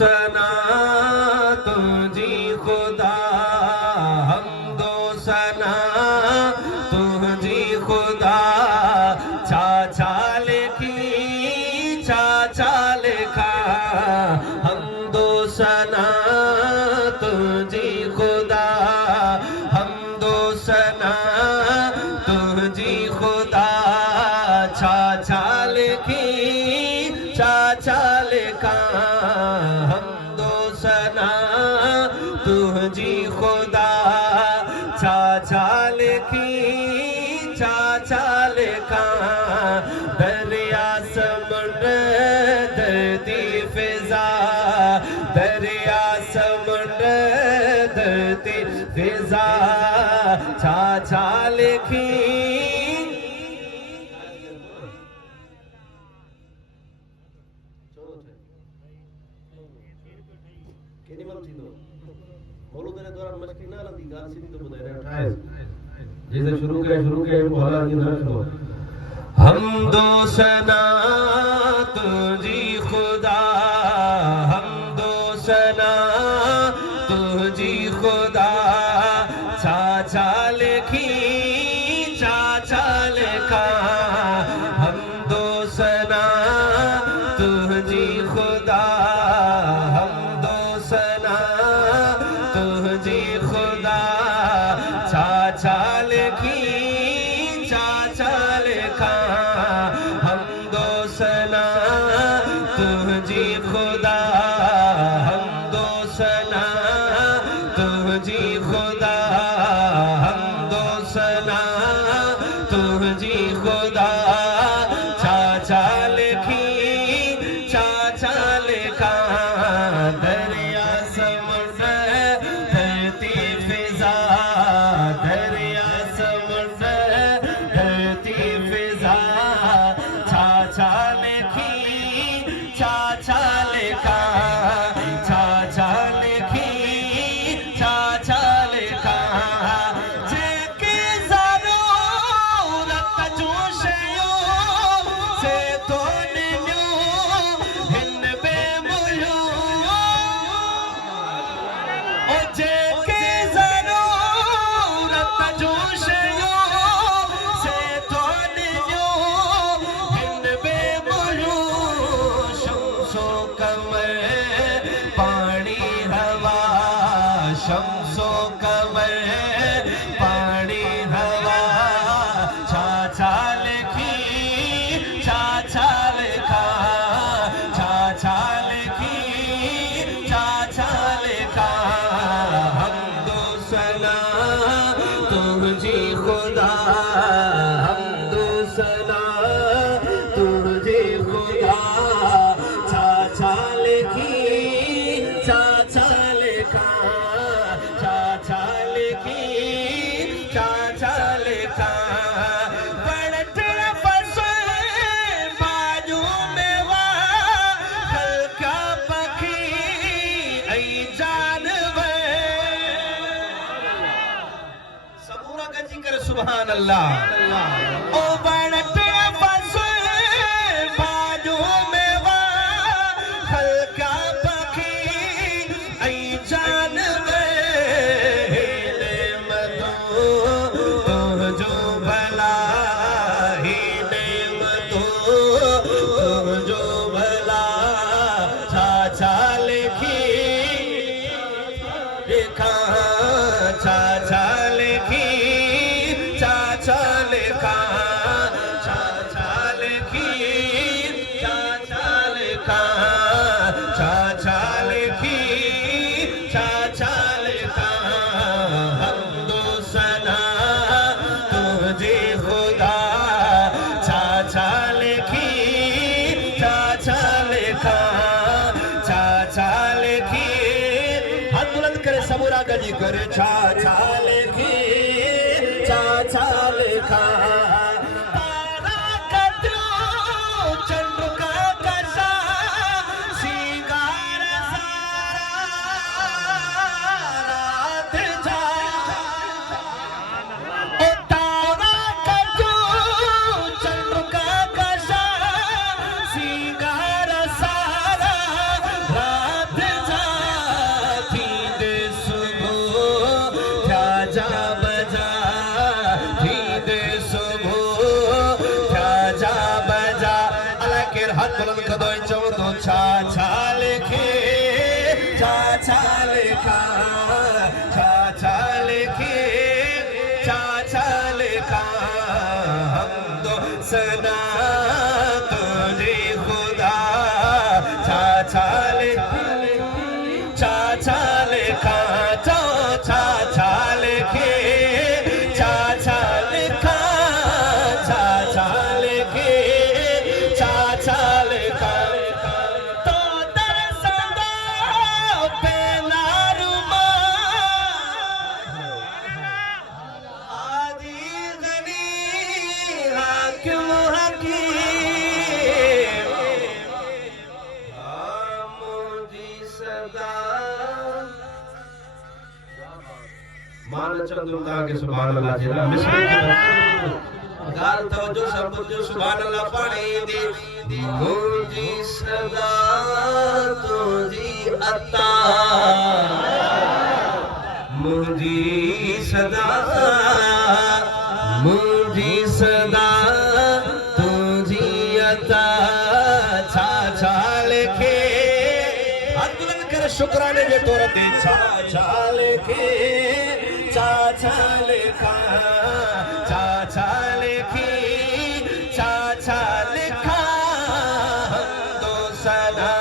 सना तुझी खुदा हमदो सना तुझी खुदा चाचा लिखी चाचा लिखा हमदो सना तुझी खुदा हमदो सना तुझी खुदा चाचा लिखी चाचा लिखा हमदो सना तुझी खुदा चाचा लिखी चाचा लिखा दरिया समुंदर धरती फिजा दरिया समुंदर धरती फिजा चाचा लिखी जैसे शुरू के बोला हमदो सना तुझी खुदा हमदो सना तुझी खुदा चाचा लिखी चाचा लिखा हमदो सना तुझी खुदा हमदो सना तुझी खुदा चाचा लिखी चाचा लिखा हमदो सना तुझी खुदा हमदो सना तुझी खुदा हमदो सना तुझी खुदा चाचा लिखी चाचा लिखा दरिया समुंदर धरती फिजा दरिया समुंदर धरती फिजा चाचा लिखी चाचा लिखा चाचा लिखी चाचा लिखा जेके ज़रूरत जोशयो से तो नियो हिन बेमुयो ओ जेके ज़रूरत जोशयो से तो नियो हिन बेमुयो शम्सो कमर पानी हवा शम्सो कमर पानी हवा चाचा लिखी चाचा लिखा चाचा लिखी चाचा लिखा हमदो सना तुझी खुदा हमदो सना तुझी खुदा चाचा लिखी चाचा लिखा चाचा लिखी चाचा लिखा बढ़ते बसे बाजू में हल्का पखी ऐ जानवर सबूरा का जिक्र सुभान अल्लाह ओ बढ़ते बसे बाजू में हल्का पखी ऐ जानवर हिले मतो जो भला हिले मतो जो भला चाचा लिखी लिखा चाचा लिखी चाचा लिखा चाचा लिखी चाचा लिखा चाचा लिखी चाचा लिखा हमदो सना तुझी खुदा चाचा लिखी चाचा लिखा चाचा लिखी हाथ बुलंद करे सबूरा का जी करे चाचा लिखी चाचा लिखा तारा कद्रो चंद्र का कसा सिंगार सारा जा ओ तारा कद्रो चंद्र का कसा सिंगार सारा रात सना तुझे खुदा चाचा लिखा चाचा लिखे चाचा लिखा चाचा लिखे चाचा लिखा तो दरसदा पेनारुमा आदि गनी हाकिम हकीम मोदी सदा माना चंदू के सुभान अल्लाह जिला मिस्र गाल तवज्जो सब जो सुभान अल्लाह पढ़े दे मुझी सदा तुझी अता मुझी सदा तुझी अता छा लिखे हाथ बुलंद कर शुक्राने जे तौर ते छा लिखे चाचा लिखा चाचा लिखी चाचा लिखा तो सदा